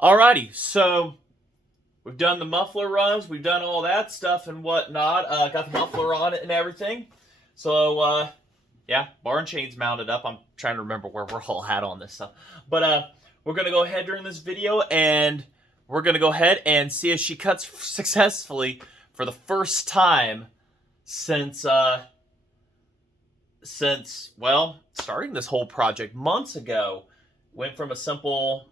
Alrighty, so we've done the muffler runs, we've done all that stuff and whatnot. Got the muffler on it and everything. So, yeah, barn chain's mounted up. I'm trying to remember where we're all at on this stuff. But we're going to go ahead during this video and we're going to go ahead and see if she cuts successfully for the first time since, well, starting this whole project months ago. Went from a simple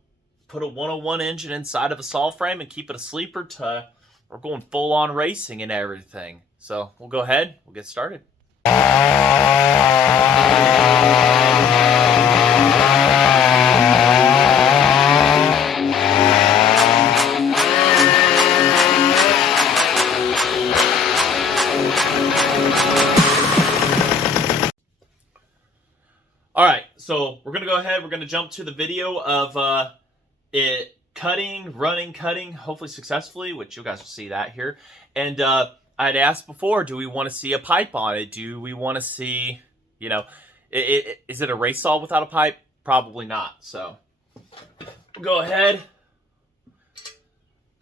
put a 101 engine inside of a saw frame and keep it a sleeper to we're going full on racing and everything. So we'll go ahead, we'll get started. Alright, so we're going to go ahead, we're going to jump to the video of it cutting, cutting, hopefully successfully, which you guys will see that here. And I had asked before, do we want to see a pipe on it? Do we want to see, you know, is it a race saw without a pipe? Probably not. So we'll go ahead.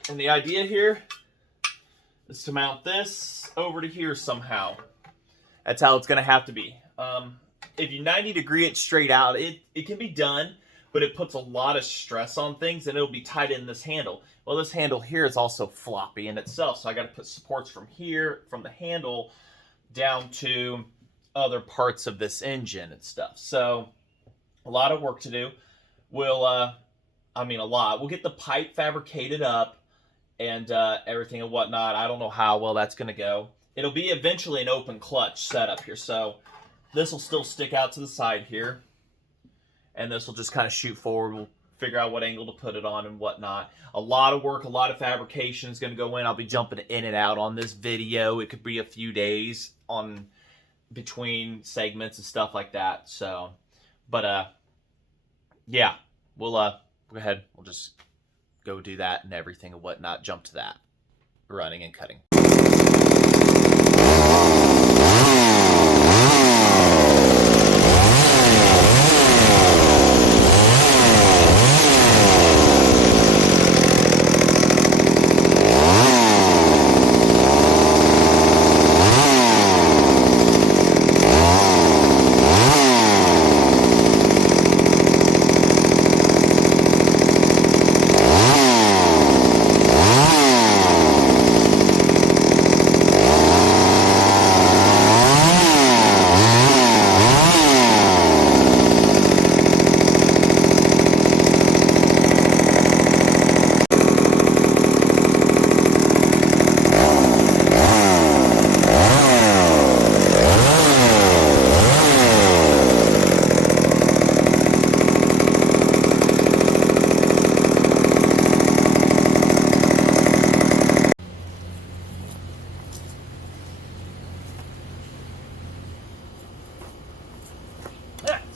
And the idea here is to mount this over to here somehow. That's how it's going to have to be. If you 90 degree it straight out, it can be done, but it puts a lot of stress on things and it'll be tied in this handle. Well, this handle here is also floppy in itself, so I got to put supports from here, from the handle, down to other parts of this engine and stuff. So, a lot of work to do. We'll, a lot. We'll get the pipe fabricated up and everything and whatnot. I don't know how well that's going to go. It'll be eventually an open clutch setup here, so this will still stick out to the side here. And this will just kind of shoot forward. We'll figure out what angle to put it on and whatnot. A lot of work, a lot of fabrication is going to go in. I'll be jumping in and out on this video. It could be a few days on between segments and stuff like that. So, but yeah, we'll go ahead. We'll just go do that and everything and whatnot. Jump to that, running and cutting.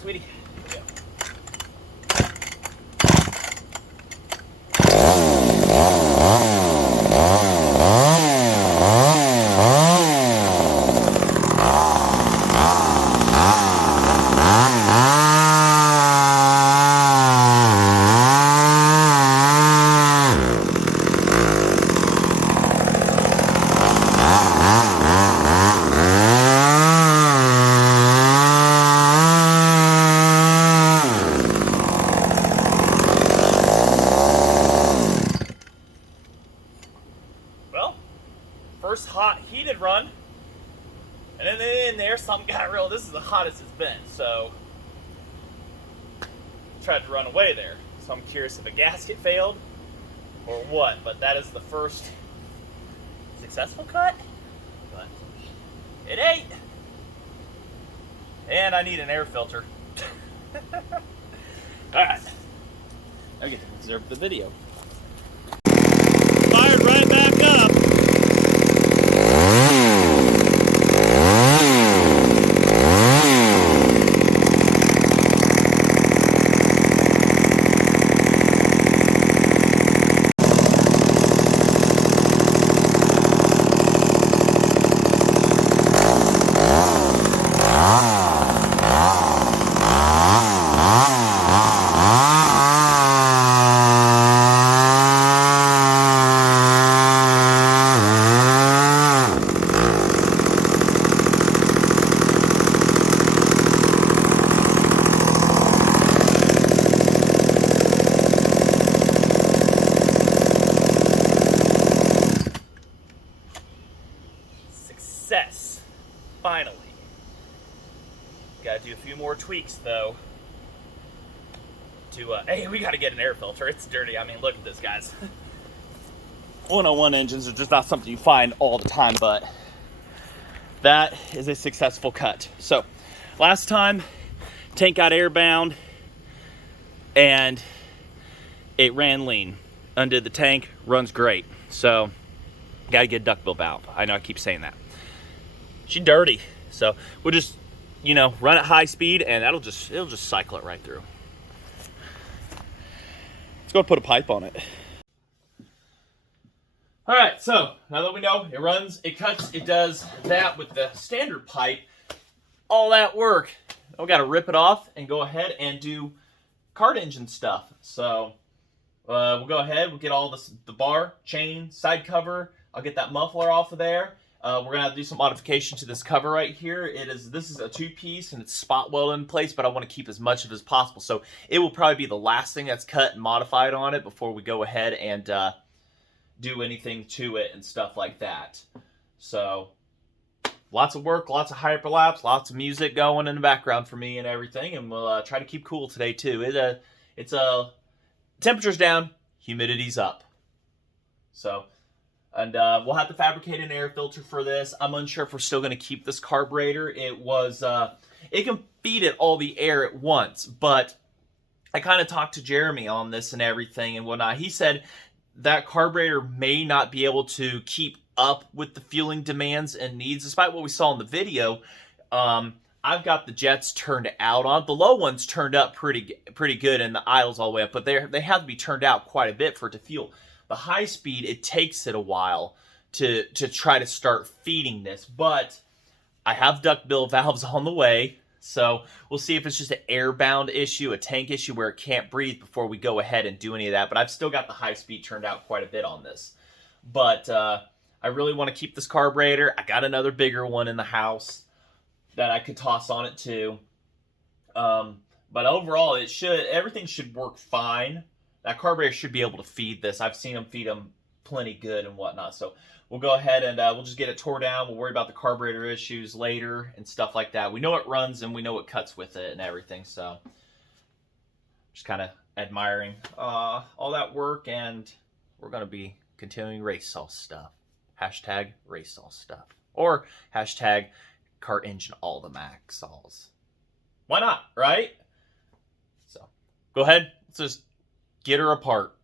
Sweetie. Here we go. First hot heated run, and then in there something got real. This is the hottest it's been, so tried to run away there. So I'm curious if a gasket failed or what, but that is the first successful cut, but it ain't. And I need an air filter. Alright, I get to observe the video. Fired right back up. tweaks though. Hey, we got to get an air filter. It's dirty. I mean, look at this, guys. 101 engines are just not something you find all the time, but that is a successful cut. So last time, tank got airbound and it ran lean. Undid the tank, runs great. So got to get a duckbill valve. I know I keep saying that. She's dirty, so we'll just, you know, run at high speed and it'll just cycle it right through. Let's go put a pipe on it. All right, so now that we know it runs, it cuts, it does that with the standard pipe, all that work. We got to rip it off and go ahead and do kart engine stuff. So we'll go ahead, we'll get all this, the bar, chain, side cover. I'll get that muffler off of there. We're going to have to do some modification to this cover right here. This is a two-piece and it's spot welded in place, but I want to keep as much of it as possible. So it will probably be the last thing that's cut and modified on it before we go ahead and do anything to it and stuff like that. So lots of work, lots of hyperlapse, lots of music going in the background for me and everything, and we'll try to keep cool today too. Temperature's down, humidity's up. So, and we'll have to fabricate an air filter for this. I'm unsure if we're still going to keep this carburetor. It can feed it all the air at once, but I kind of talked to Jeremy on this and everything and whatnot. He said that carburetor may not be able to keep up with the fueling demands and needs, despite what we saw in the video. I've got the jets turned out on. The low ones turned up pretty good and the idles all the way up, but they have to be turned out quite a bit for it to fuel. The high speed, it takes it a while to try to start feeding this, but I have duckbill valves on the way. So we'll see if it's just an airbound issue, a tank issue where it can't breathe before we go ahead and do any of that. But I've still got the high speed turned out quite a bit on this. But I really want to keep this carburetor. I got another bigger one in the house that I could toss on it too. But overall, everything should work fine. That carburetor should be able to feed this. I've seen them feed them plenty good and whatnot. So we'll go ahead and we'll just get it tore down. We'll worry about the carburetor issues later and stuff like that. We know it runs and we know it cuts with it and everything. So just kind of admiring all that work, and we're going to be continuing race saw stuff. Hashtag race saw stuff. Or hashtag kart engine all the Mac saws. Why not, right? So go ahead. Let's just get her apart.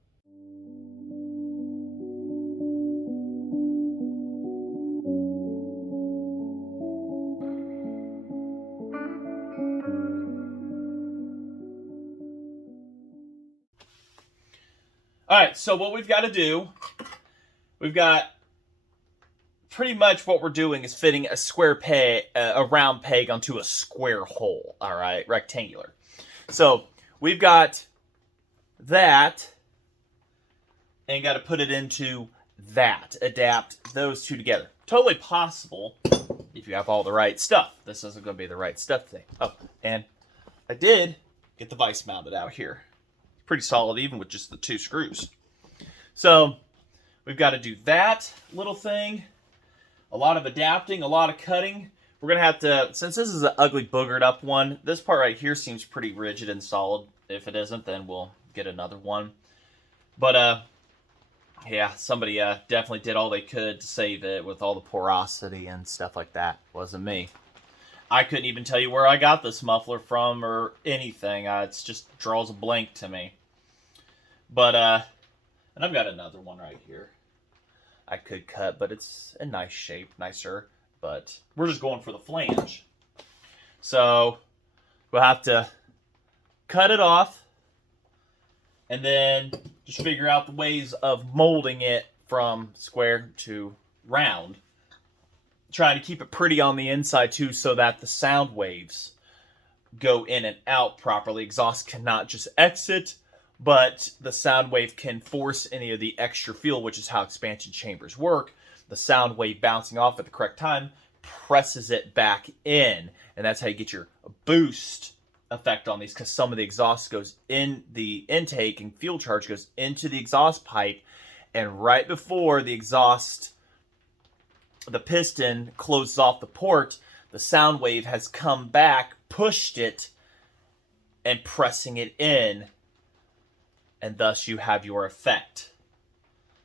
All right, so what we've got to do, we've got pretty much what we're doing is fitting a square peg, a round peg onto a square hole, all right, rectangular. So we've got that and got to put it into that, adapt those two together. Totally possible if you have all the right stuff. This isn't going to be the right stuff today. Oh, and I did get the vise mounted out here. Pretty solid even with just the two screws. So we've got to do that little thing. A lot of adapting, a lot of cutting. We're going to have to, since this is an ugly boogered up one, this part right here seems pretty rigid and solid. If it isn't, then we'll get another one. But yeah, somebody definitely did all they could to save it with all the porosity and stuff like that. Wasn't me. I couldn't even tell you where I got this muffler from or anything. It's just draws a blank to me. But, and I've got another one right here I could cut, but it's a nice shape, nicer. But we're just going for the flange. So we'll have to cut it off and then just figure out the ways of molding it from square to round. Trying to keep it pretty on the inside too, so that the sound waves go in and out properly. Exhaust cannot just exit, but the sound wave can force any of the extra fuel, which is how expansion chambers work. The sound wave bouncing off at the correct time presses it back in, and that's how you get your boost effect on these, because some of the exhaust goes in the intake and fuel charge goes into the exhaust pipe, and right before the piston closes off the port, the sound wave has come back, pushed it and pressing it in, and thus you have your effect.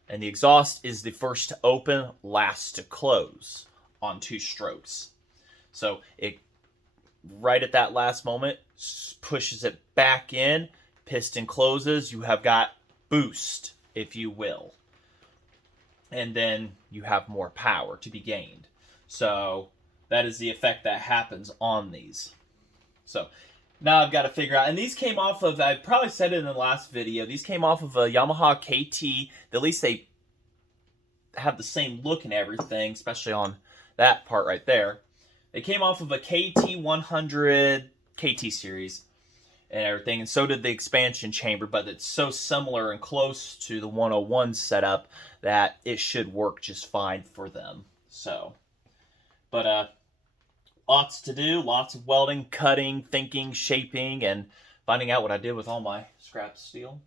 And the exhaust is the first to open, last to close on 2 strokes. So it, right at that last moment, pushes it back in, piston closes, you have got boost, if you will. And then you have more power to be gained. So that is the effect that happens on these. So now I've got to figure out, and these came off of, I probably said it in the last video, these came off of a Yamaha KT. At least they have the same look and everything, especially on that part right there. They came off of a KT100 KT series and everything, and so did the expansion chamber, but it's so similar and close to the 101 setup that it should work just fine for them. So, but lots to do, lots of welding, cutting, thinking, shaping, and finding out what I did with all my scrap steel.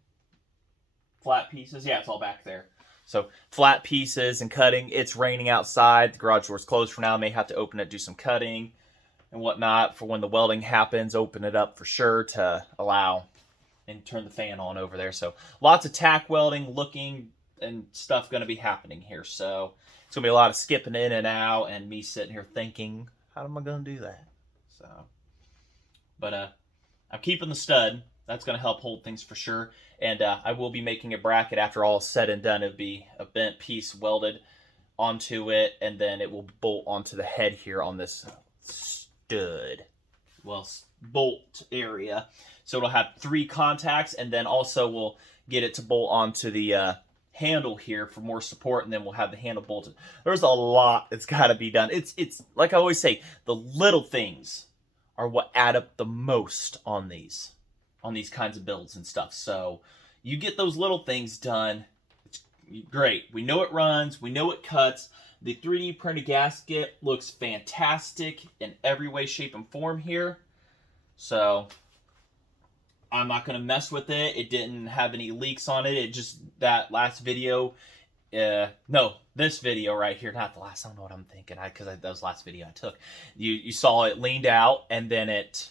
Flat pieces, yeah, it's all back there. So flat pieces and cutting. It's raining outside. The garage door's closed for now. I may have to open it, do some cutting and whatnot for when the welding happens. Open it up for sure to allow and turn the fan on over there. So lots of tack welding, looking, and stuff going to be happening here. So it's going to be a lot of skipping in and out and me sitting here thinking, how am I going to do that? So, but I'm keeping the stud. That's going to help hold things for sure. And I will be making a bracket after all is said and done. It'll be a bent piece welded onto it, and then it will bolt onto the head here on this stud, well, bolt area. So it'll have 3 contacts, and then also we'll get it to bolt onto the handle here for more support, and then we'll have the handle bolted. There's a lot that's got to be done. It's like I always say, the little things are what add up the most on these kinds of builds and stuff. So you get those little things done, it's great. We know it runs, we know it cuts. The 3D printed gasket looks fantastic in every way, shape, and form here. So I'm not going to mess with it. It didn't have any leaks on it. It just, that last video, no, this video right here, not the last, I don't know what I'm thinking, because that was the last video I took. You saw it leaned out, and then it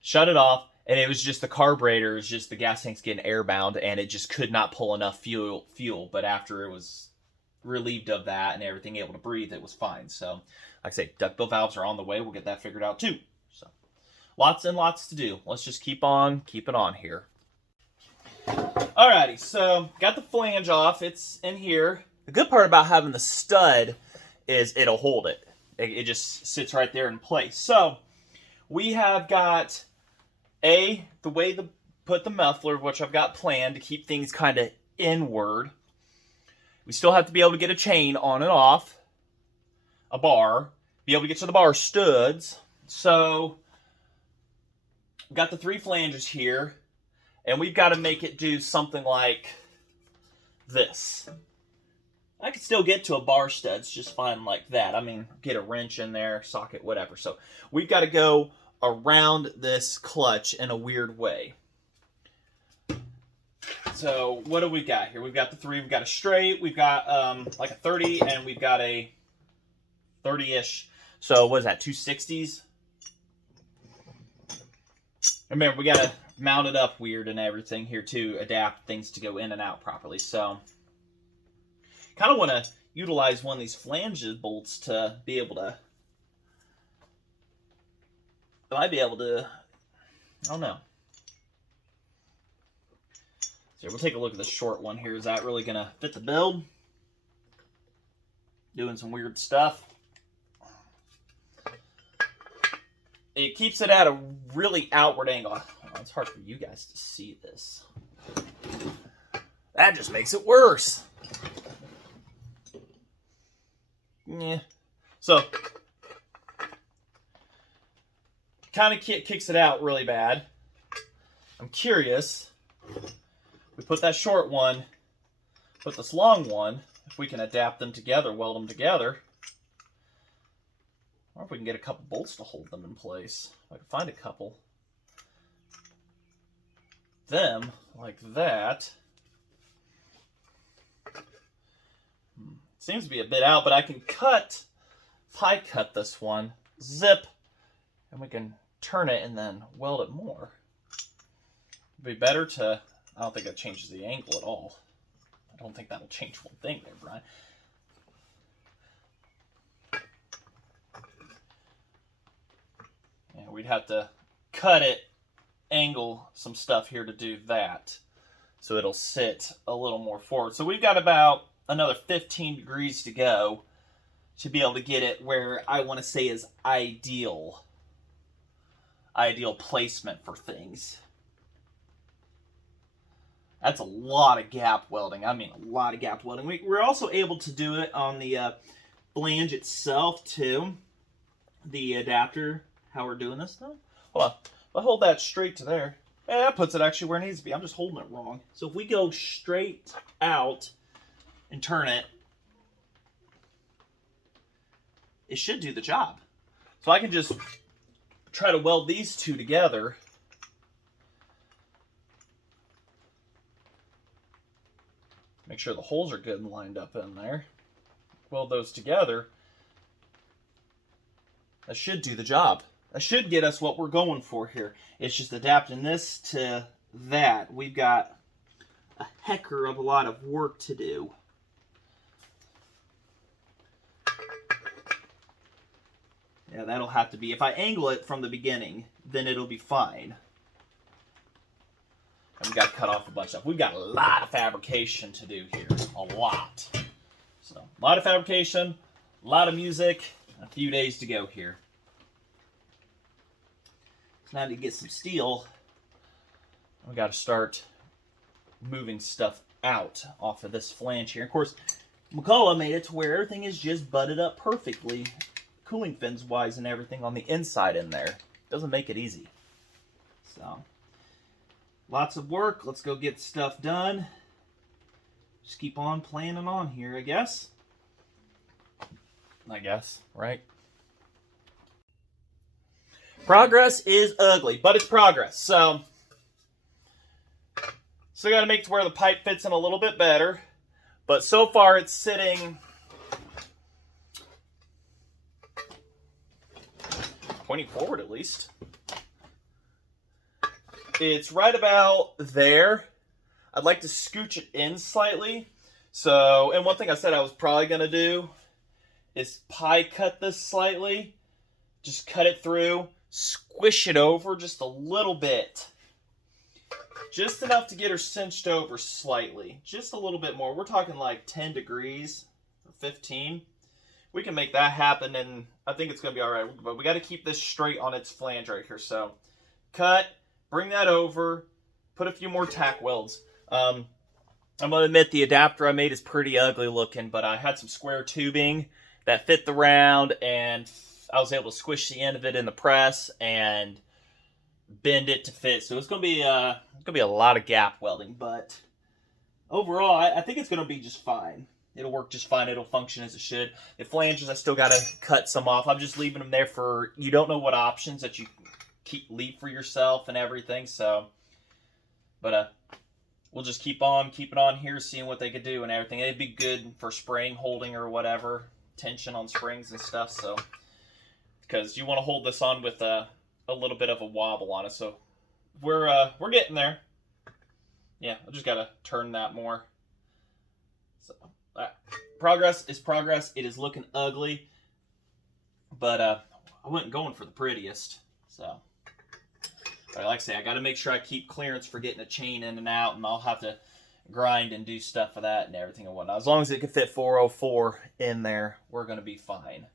shut it off, and it was just the carburetor, it was just the gas tank's getting airbound, and it just could not pull enough fuel. But after it was relieved of that and everything able to breathe, it was fine. So, like I say, duckbill valves are on the way. We'll get that figured out too. So, lots and lots to do. Let's just keep on keeping on here. Alrighty, so got the flange off. It's in here. The good part about having the stud is it'll hold it. It just sits right there in place. So, we have got the way to put the muffler, which I've got planned to keep things kind of inward. We still have to be able to get a chain on and off, a bar, be able to get to the bar studs. So, we've got the 3 flanges here, and we've got to make it do something like this. I could still get to a bar studs just fine like that. I mean, get a wrench in there, socket, whatever. So, we've got to go around this clutch in a weird way. So what do we got here? We've got the 3, we've got a straight, we've got like a 30, and we've got a 30-ish. So what is that, 260s? Remember, we got to mount it up weird and everything here to adapt things to go in and out properly. So kind of want to utilize one of these flange bolts to be able to, I might be able to, I don't know. So we'll take a look at this short one here. Is that really going to fit the build? Doing some weird stuff. It keeps it at a really outward angle. Oh, it's hard for you guys to see this. That just makes it worse. Yeah. So, kind of kicks it out really bad. I'm curious. We put that short one, put this long one, if we can adapt them together, weld them together. Or if we can get a couple bolts to hold them in place. If I can find a couple. Them, like that. Seems to be a bit out, but I can pie cut this one, zip, and we can turn it and then weld it more. It'd be better to, I don't think that changes the angle at all. I don't think that'll change one thing there, Brian. Yeah, we'd have to cut it, angle some stuff here to do that. So it'll sit a little more forward. So we've got about another 15 degrees to go to be able to get it where I want to say is ideal placement for things. That's a lot of gap welding. I mean, a lot of gap welding. We're also able to do it on the flange itself, too. The adapter, how we're doing this now. Hold on. If I hold that straight to there, that puts it actually where it needs to be. I'm just holding it wrong. So if we go straight out and turn it, it should do the job. So I can just try to weld these two together. Make sure the holes are good and lined up in there. Weld those together. That should do the job. That should get us what we're going for here. It's just adapting this to that. We've got a hecker of a lot of work to do. Yeah, that'll have to be, if I angle it from the beginning, then it'll be fine. And we got to cut off a bunch of stuff. We've got a lot of fabrication to do here. A lot. So, a lot of fabrication, a lot of music, a few days to go here. So now to get some steel, we got to start moving stuff out off of this flange here. Of course, McCulloch made it to where everything is just butted up perfectly, cooling fins wise and everything on the inside in there. Doesn't make it easy. So, lots of work. Let's go get stuff done. Just keep on planning on here, I guess. Right? Progress is ugly, but it's progress. So, still got to make it to where the pipe fits in a little bit better. But so far it's sitting pointing forward at least. It's right about there. I'd like to scooch it in slightly. So, and one thing I said I was probably going to do is pie cut this slightly. Just cut it through, squish it over just a little bit. Just enough to get her cinched over slightly. Just a little bit more. We're talking like 10 degrees or 15. We can make that happen, and I think it's going to be all right. But we got to keep this straight on its flange right here. So, cut, bring that over, put a few more tack welds. I'm going to admit the adapter I made is pretty ugly looking, but I had some square tubing that fit the round, and I was able to squish the end of it in the press and bend it to fit. So it's going to be a lot of gap welding, but overall, I think it's going to be just fine. It'll work just fine. It'll function as it should. The flanges, I still got to cut some off. I'm just leaving them there for, you don't know what options that you leave for yourself and everything. So, but we'll just keep on keeping on here, seeing what they could do and everything. It'd be good for spring holding or whatever, tension on springs and stuff. So, because you want to hold this on with a little bit of a wobble on it. So we're getting there. Yeah, I just gotta turn that more. So progress is progress. It is looking ugly, but I wasn't going for the prettiest. So, but like I say, I got to make sure I keep clearance for getting a chain in and out, and I'll have to grind and do stuff for that and everything and whatnot. As long as it can fit 404 in there, we're gonna be fine.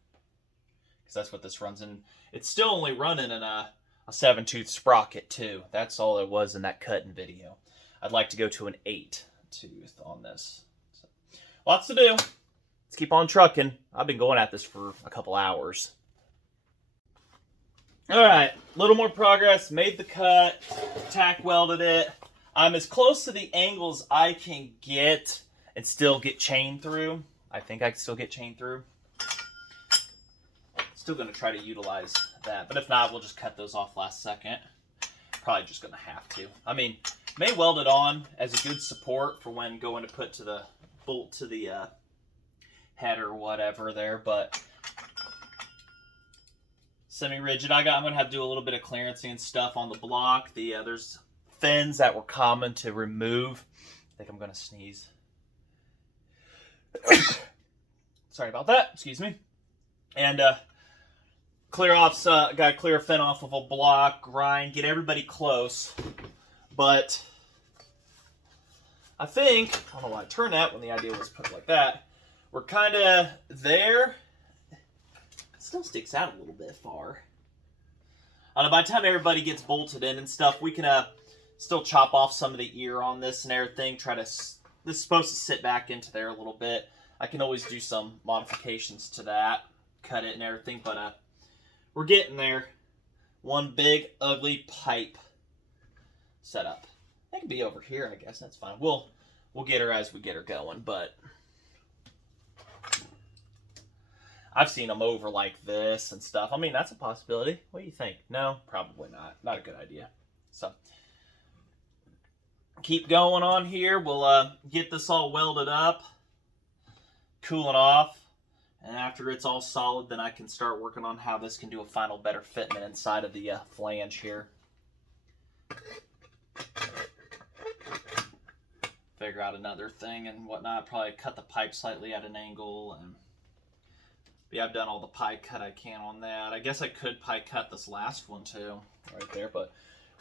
Because that's what this runs in. It's still only running in a 7-tooth sprocket too. That's all it was in that cutting video. I'd like to go to an 8-tooth on this. So, lots to do. Let's keep on trucking. I've been going at this for a couple hours. All right, a little more progress. Made the cut, tack welded it. I'm as close to the angles I can get and still get chain through. I think I can still get chain through. Still going to try to utilize that, but if not, we'll just cut those off last second. Probably just going to have to. I mean, may weld it on as a good support for when going to put to the bolt to the head or whatever there, but semi-rigid. I'm going to have to do a little bit of clearancing and stuff on the block. There's fins that were common to remove. I think I'm going to sneeze. Sorry about that. Excuse me. And clear off, got to clear a fin off of a block, grind, get everybody close. But I think, I don't know why I turned that when the idea was put like that. We're kind of there. It still sticks out a little bit far. I don't know, by the time everybody gets bolted in and stuff, we can still chop off some of the ear on this and everything. This is supposed to sit back into there a little bit. I can always do some modifications to that, cut it and everything, but we're getting there. One big, ugly pipe setup. It can be over here, I guess. That's fine. We'll get her as we get her going, but I've seen them over like this and stuff. I mean, that's a possibility. What do you think? No, probably not. Not a good idea. So keep going on here. We'll get this all welded up, cooling off, and after it's all solid, then I can start working on how this can do a final better fitment inside of the flange here. Figure out another thing and whatnot. Probably cut the pipe slightly at an angle. And yeah, I've done all the pie cut I can on that. I guess I could pie cut this last one too, right there. But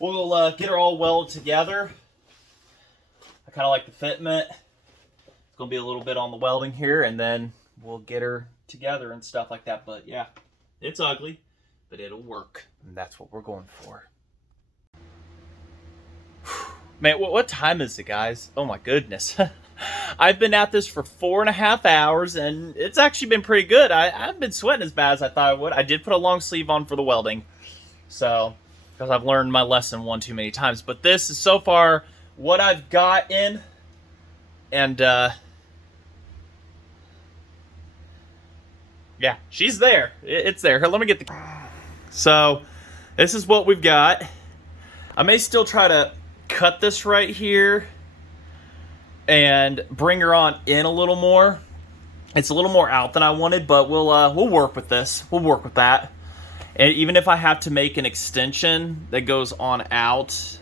we'll get her all welded together. I kind of like the fitment. It's going to be a little bit on the welding here, and then we'll get her together and stuff like that. But yeah, it's ugly, but it'll work. And that's what we're going for. Man, what time is it, guys? Oh my goodness. I've been at this for 4.5 hours, and it's actually been pretty good. I haven't been sweating as bad as I thought I would. I did put a long sleeve on for the welding, so because I've learned my lesson one too many times. But this is so far what I've got in, and yeah, she's there. It's there. Here, let me get the... So this is what we've got. I may still try to cut this right here and bring her on in a little more. It's a little more out than I wanted, but we'll work with this. We'll work with that. And even if I have to make an extension that goes on out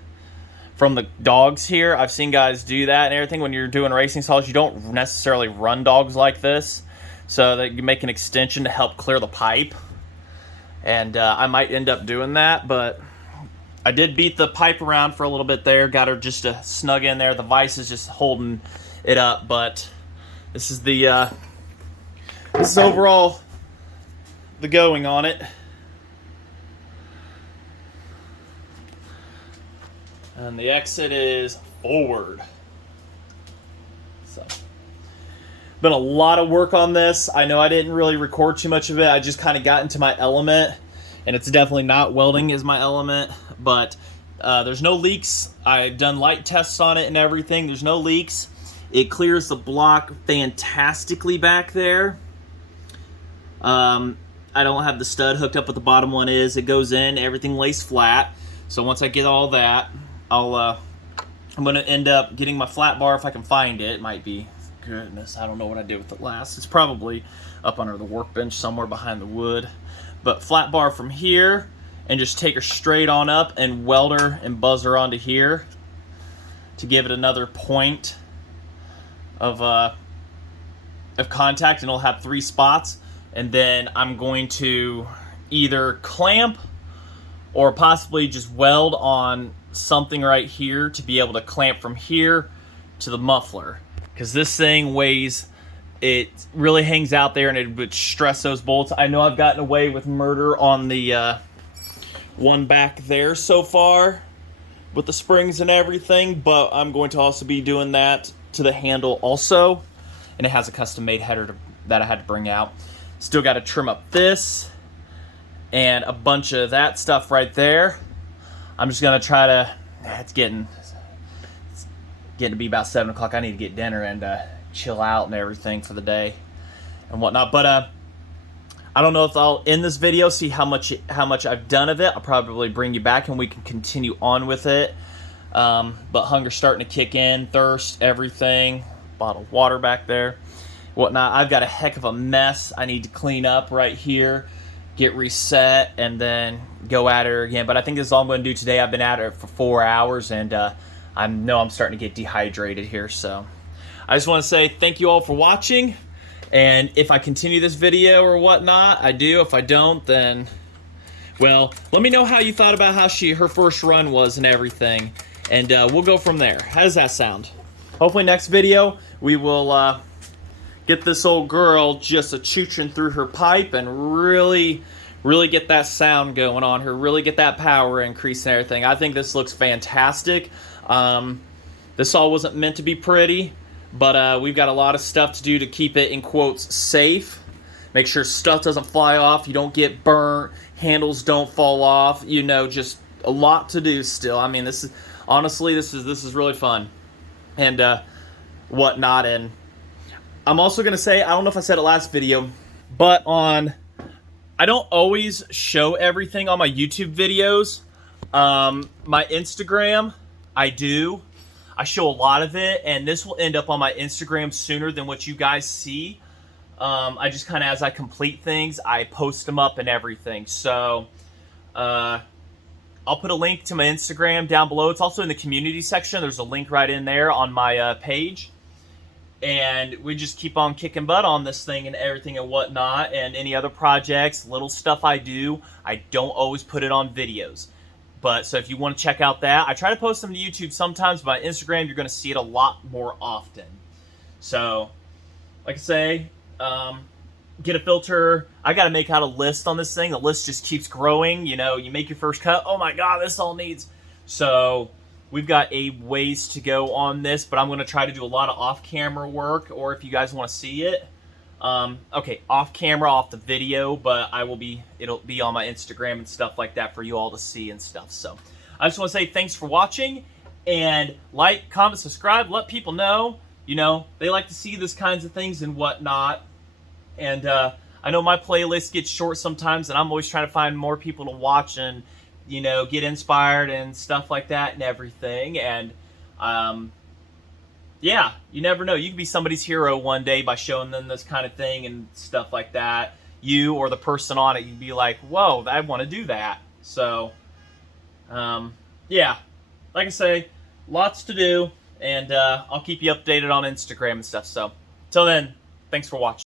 from the dogs here, I've seen guys do that and everything. When you're doing racing saws, you don't necessarily run dogs like this, so that you make an extension to help clear the pipe. And I might end up doing that, but I did beat the pipe around for a little bit there. Got her just to snug in there. The vise is just holding it up, but this is the this is overall the going on it. And the exit is forward. So, been a lot of work on this. I know I didn't really record too much of it. I just kind of got into my element, and it's definitely not welding is my element. But there's no leaks. I've done light tests on it and everything. There's no leaks. It clears the block fantastically back there. I don't have the stud hooked up, but the bottom one is. It goes in. Everything lays flat. So once I get all that, I'm going to end up getting my flat bar if I can find it. It might be, goodness, I don't know what I did with it last. It's probably up under the workbench somewhere behind the wood. But flat bar from here, and just take her straight on up and weld her and buzz her onto here to give it another point of contact, and it'll have 3 spots. And then I'm going to either clamp or possibly just weld on something right here to be able to clamp from here to the muffler, because this thing weighs, it really hangs out there and it would stress those bolts. I know I've gotten away with murder on the one back there so far with the springs and everything, but I'm going to also be doing that to the handle also, and it has a custom made header that I had to bring out. Still got to trim up this and a bunch of that stuff right there. I'm just gonna try to, it's getting to be about 7 o'clock. I need to get dinner and chill out and everything for the day and whatnot. But I don't know if I'll end this video, see how much I've done of it. I'll probably bring you back and we can continue on with it. But hunger's starting to kick in, thirst, everything. Bottle of water back there, whatnot. I've got a heck of a mess I need to clean up right here. get reset, and then go at it again. But I think this is all I'm going to do today. I've been at it for 4 hours, and I know I'm starting to get dehydrated here. So I just want to say thank you all for watching. And if I continue this video or whatnot, I do. If I don't, then, well, let me know how you thought about how her first run was and everything. And we'll go from there. How does that sound? Hopefully next video, we will get this old girl just a-chooching through her pipe and really get that sound going on her, really get that power increase and everything. I think this looks fantastic. This all wasn't meant to be pretty, but we've got a lot of stuff to do to keep it, in quotes, safe. Make sure stuff doesn't fly off, you don't get burnt, handles don't fall off, you know, just a lot to do still. I mean, this is, honestly, this is really fun and whatnot. And I'm also going to say, I don't know if I said it last video, but I don't always show everything on my YouTube videos. My Instagram, I do. I show a lot of it, and this will end up on my Instagram sooner than what you guys see. I just kind of, as I complete things, I post them up and everything. So, I'll put a link to my Instagram down below. It's also in the community section. There's a link right in there on my page. And we just keep on kicking butt on this thing and everything and whatnot. And any other projects, little stuff I do, I don't always put it on videos. But so if you want to check out that, I try to post them to YouTube sometimes, but on Instagram, you're going to see it a lot more often. So, like I say, get a filter. I got to make out a list on this thing. The list just keeps growing. You know, you make your first cut. Oh my God, this all needs. So we've got a ways to go on this, but I'm going to try to do a lot of off-camera work, or if you guys want to see it, okay, off-camera, off the video, but it'll be on my Instagram and stuff like that for you all to see and stuff. So I just want to say thanks for watching, and like, comment, subscribe, let people know, you know, they like to see this kinds of things and whatnot. And I know my playlist gets short sometimes, and I'm always trying to find more people to watch and, you know, get inspired and stuff like that and everything. And yeah, you never know. You could be somebody's hero one day by showing them this kind of thing and stuff like that. You or the person on it, you'd be like, whoa, I want to do that. So, yeah, like I say, lots to do, and I'll keep you updated on Instagram and stuff. So, till then, thanks for watching.